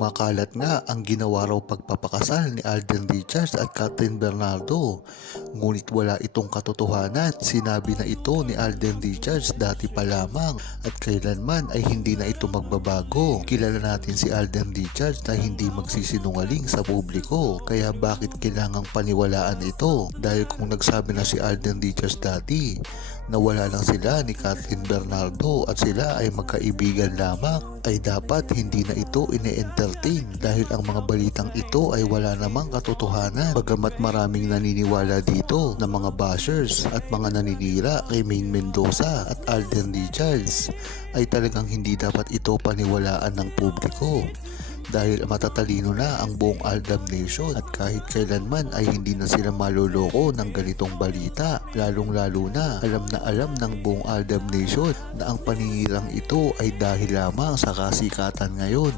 Kumakalat nga ang ginawa raw pagpapakasal ni Alden Richards at Catherine Bernardo. Ngunit wala itong katotohanan. Sinabi na ito ni Alden Richards dati pa lamang at kailanman ay hindi na ito magbabago. Kilala natin si Alden Richards na hindi magsisinungaling sa publiko. Kaya bakit kailangang paniwalaan ito? Dahil kung nagsabi na si Alden Richards dati na wala lang sila ni Catherine Bernardo at sila ay magkaibigan lamang, ay dapat hindi na ito ine-entertain dahil ang mga balitang ito ay wala namang katotohanan. Bagamat maraming naniniwala dito na mga bashers at mga naninira kay Maine Mendoza at Alden Richards, ay talagang hindi dapat ito paniwalaan ng publiko. Dahil matatalino na ang buong Aldab Nation at kahit kailanman ay hindi na sila maloloko ng ganitong balita. Lalong lalo na alam ng buong Aldab Nation na ang paninirang ito ay dahil lamang sa kasikatan ngayon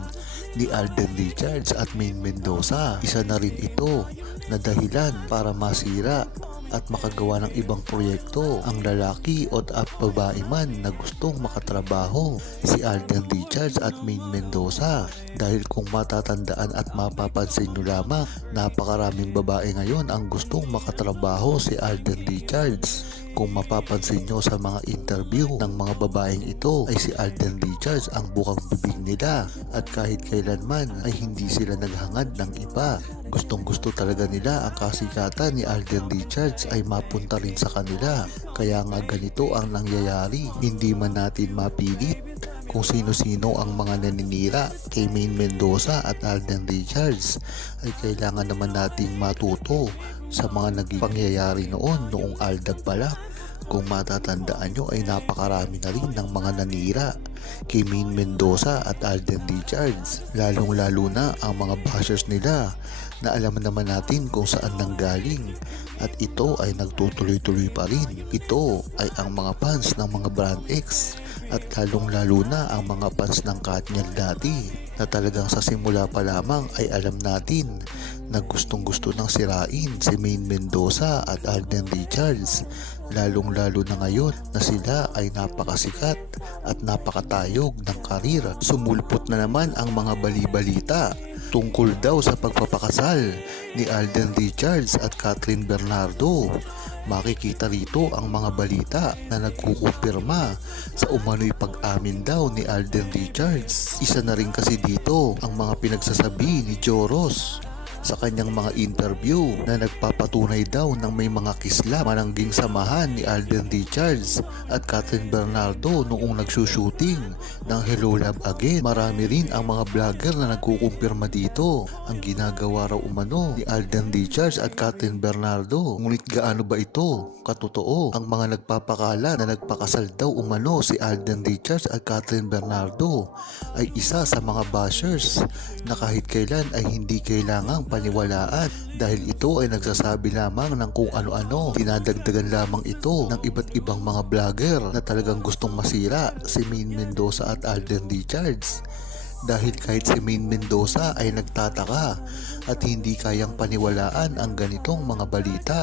ni Alden Richards at Maine Mendoza. Isa na rin ito na dahilan para masira at makagawa ng ibang proyekto ang lalaki o at babae man na gustong makatrabaho si Alden Richards at Maine Mendoza. Dahil kung matatandaan at mapapansin nyo lamang, napakaraming babae ngayon ang gustong makatrabaho si Alden Richards. Kung mapapansin nyo sa mga interview ng mga babaeng ito, ay si Alden Richards ang bukang bibig nila at kahit kailanman ay hindi sila naghangad ng iba. Gustong gusto talaga nila ang kasikatan ni Alden Richards ay mapunta rin sa kanila. Kaya nga ganito ang nangyayari. Hindi man natin mapilit kung sino-sino ang mga naninira kay Maine Mendoza at Alden Richards, ay kailangan naman nating matuto sa mga naging pangyayari noong Aldab pa lang. Kung matatandaan nyo ay napakarami na rin ng mga nanira kay Maine Mendoza at Alden Richards. Lalong lalo na ang mga bashers nila na alam naman natin kung saan nanggaling at ito ay nagtutuloy-tuloy pa rin. Ito ay ang mga fans ng mga Brand X at lalong lalo na ang mga fans ng Katniel dati na talagang sa simula pa lamang ay alam natin na gustong gusto ng sirain si Maine Mendoza at Alden Richards. Lalong lalo na ngayon na sila ay napakasikat at napakatayog ng karir. Sumulpot na naman ang mga bali-balita tungkol daw sa pagpapakasal ni Alden Richards at Catherine Bernardo. Makikita rito ang mga balita na nagkukumpirma sa umano'y pag-amin daw ni Alden Richards. Isa na rin kasi dito ang mga pinagsasabi ni Joros sa kanyang mga interview na nagpapatunay daw ng may mga kisla manangging samahan ni Alden Richards at Catherine Bernardo noong nagsushooting ng Hello Love Again. Marami rin ang mga vlogger na nagkukumpirma dito ang ginagawa raw umano ni Alden Richards at Catherine Bernardo. Ngunit gaano ba ito katotoo? Ang mga nagpapakala na nagpakasal daw umano si Alden Richards at Catherine Bernardo ay isa sa mga bashers na kahit kailan ay hindi kailangang paniwalaan dahil ito ay nagsasabi lamang ng kung ano-ano. Dinadagdagan lamang ito ng iba't ibang mga vlogger na talagang gustong masira si Maine Mendoza at Alden Richards. Dahil kahit si Maine Mendoza ay nagtataka at hindi kayang paniwalaan ang ganitong mga balita,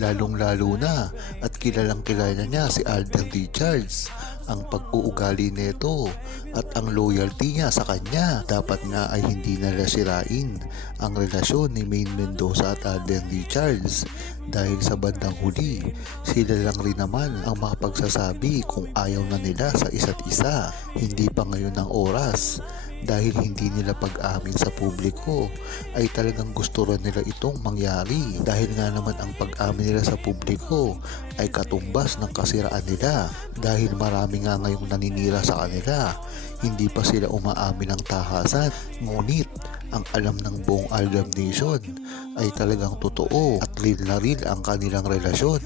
lalong lalo na at kilalang kilala niya si Alden Richards. Ang pag-uugali nito at ang loyalty niya sa kanya, dapat nga ay hindi nalasirain ang relasyon ni Maine Mendoza at Alden Richards dahil sa bandang huli sila lang rin naman ang makapagsasabi kung ayaw na nila sa isa't isa. Hindi pa ngayon ang oras dahil hindi nila pag-amin sa publiko ay talagang gusto rin nila itong mangyari dahil nga naman ang pag-amin nila sa publiko ay katumbas ng kasiraan nila dahil marami nga ngayong naninira sa kanila. Hindi pa sila umaamin ng tahasan, ngunit ang alam ng buong Aldab Nation ay talagang totoo at real na real ang kanilang relasyon.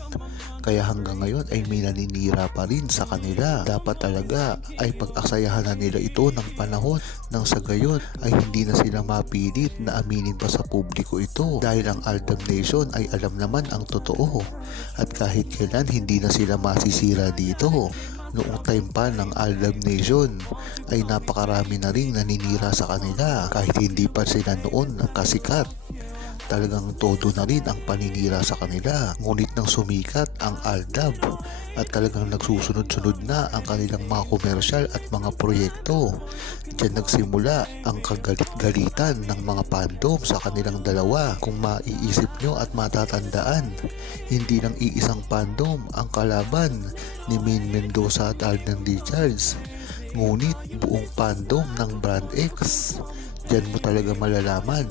Kaya hanggang ngayon ay may naninira pa rin sa kanila. Dapat talaga ay pag-aksayahan na nila ito ng panahon nang sa gayon ay hindi na sila mapilit na aminin pa sa publiko ito dahil ang Aldab Nation ay alam naman ang totoo at kahit kailan hindi na sila masisira dito. Noong time pa ng Aldab Nation ay napakarami na ring naninira sa kanila kahit hindi pa sila noon kasikat. talagang todo na rin ang paninira sa kanila. Ngunit nang sumikat ang Aldab at talagang nagsusunod-sunod na ang kanilang mga komersyal at mga proyekto, diyan nagsimula ang kagalit-galitan ng mga fandom sa kanilang dalawa. Kung maiisip nyo at matatandaan, hindi lang iisang fandom ang kalaban ni Maine Mendoza at Alden Richards, ngunit buong fandom ng Brand X. Diyan mo talaga malalaman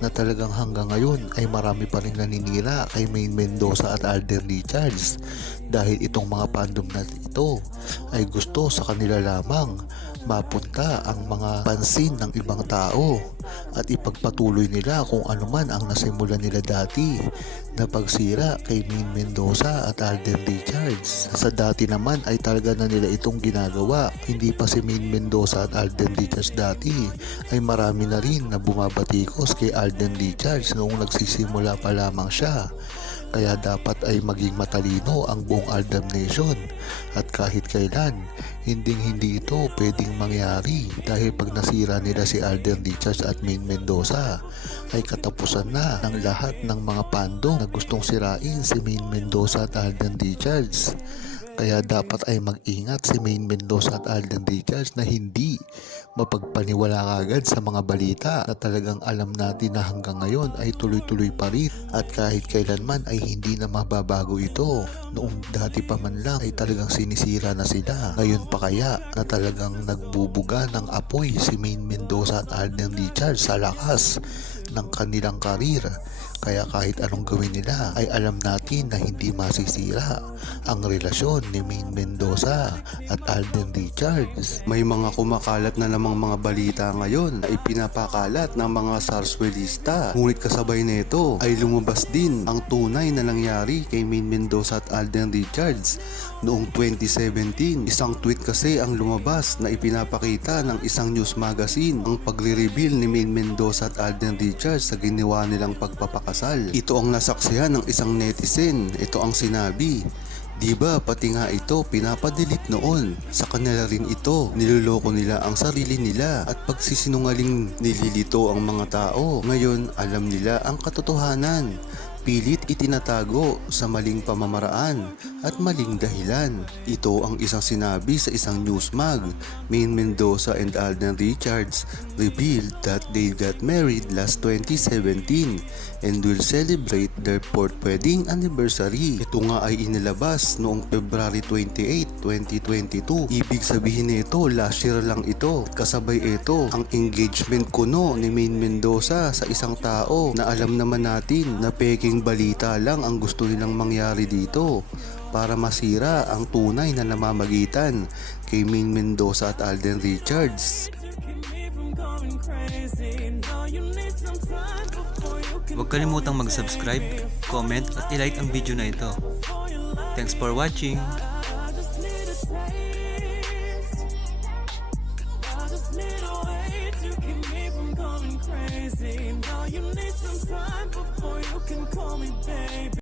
na talagang hanggang ngayon ay marami pa rin naninira kay Maine Mendoza at Alden Richards dahil itong mga fandom na ito ay gusto sa kanila lamang mapunta ang mga pansin ng ibang tao at ipagpatuloy nila kung ano man ang nasimulan nila dati na pagsira kay Maine Mendoza at Alden Richards. Sa dati naman ay talaga na nila itong ginagawa. Hindi pa si Maine Mendoza at Alden Richards dati ay marami na rin na bumabatikos kay Alden Richards noong nagsisimula pa lamang siya. Kaya dapat ay maging matalino ang buong Aldab Nation at kahit kailan hindi ito pwedeng mangyari dahil pag nasira nila si Alden Richards at Maine Mendoza ay katapusan na ng lahat ng mga fandom na gustong sirain si Maine Mendoza at Alden Richards. Kaya dapat ay mag-ingat si Maine Mendoza at Alden Richards na hindi mapagpaniwala agad sa mga balita na talagang alam natin na hanggang ngayon ay tuloy-tuloy pa rin at kahit kailanman ay hindi na mababago ito. Noong dati pa man lang ay talagang sinisira na sila. Ngayon pa kaya na talagang nagbubuga ng apoy si Maine Mendoza at Alden Richards sa lakas ng kanilang karir. Kaya kahit anong gawin nila ay alam natin na hindi masisira ang relasyon ni Maine Mendoza at Alden Richards. May mga kumakalat na namang mga balita ngayon na ipinapakalat ng mga sarswelista. Ngunit kasabay nito ay lumabas din ang tunay na nangyari kay Maine Mendoza at Alden Richards. Noong 2017, isang tweet kasi ang lumabas na ipinapakita ng isang news magazine ang pagre-reveal ni Maine Mendoza at Alden Richards sa ginawa nilang pagpapakasal. Ito ang nasaksihan ng isang netizen. Ito ang sinabi, "Diba pati nga ito pinapadelete noon? Sa kanila rin ito. Niloloko nila ang sarili nila at pagsisinungaling nililito ang mga tao. Ngayon alam nila ang katotohanan. Pilit itinatago sa maling pamamaraan at maling dahilan." Ito ang isang sinabi sa isang news mag. Maine Mendoza and Alden Richards revealed that they got married last 2017 and will celebrate their 4th wedding anniversary. Ito nga ay inilabas noong February 28, 2022. Ibig sabihin nito, last year lang ito. Kasabay ito ang engagement kuno ni Maine Mendoza sa isang tao na alam naman natin na peking balita lang ang gusto nilang mangyari dito para masira ang tunay na namamagitan kay Maine Mendoza at Alden Richards. Huwag kalimutang mag-subscribe, comment at i-like ang video na ito. Thanks for watching!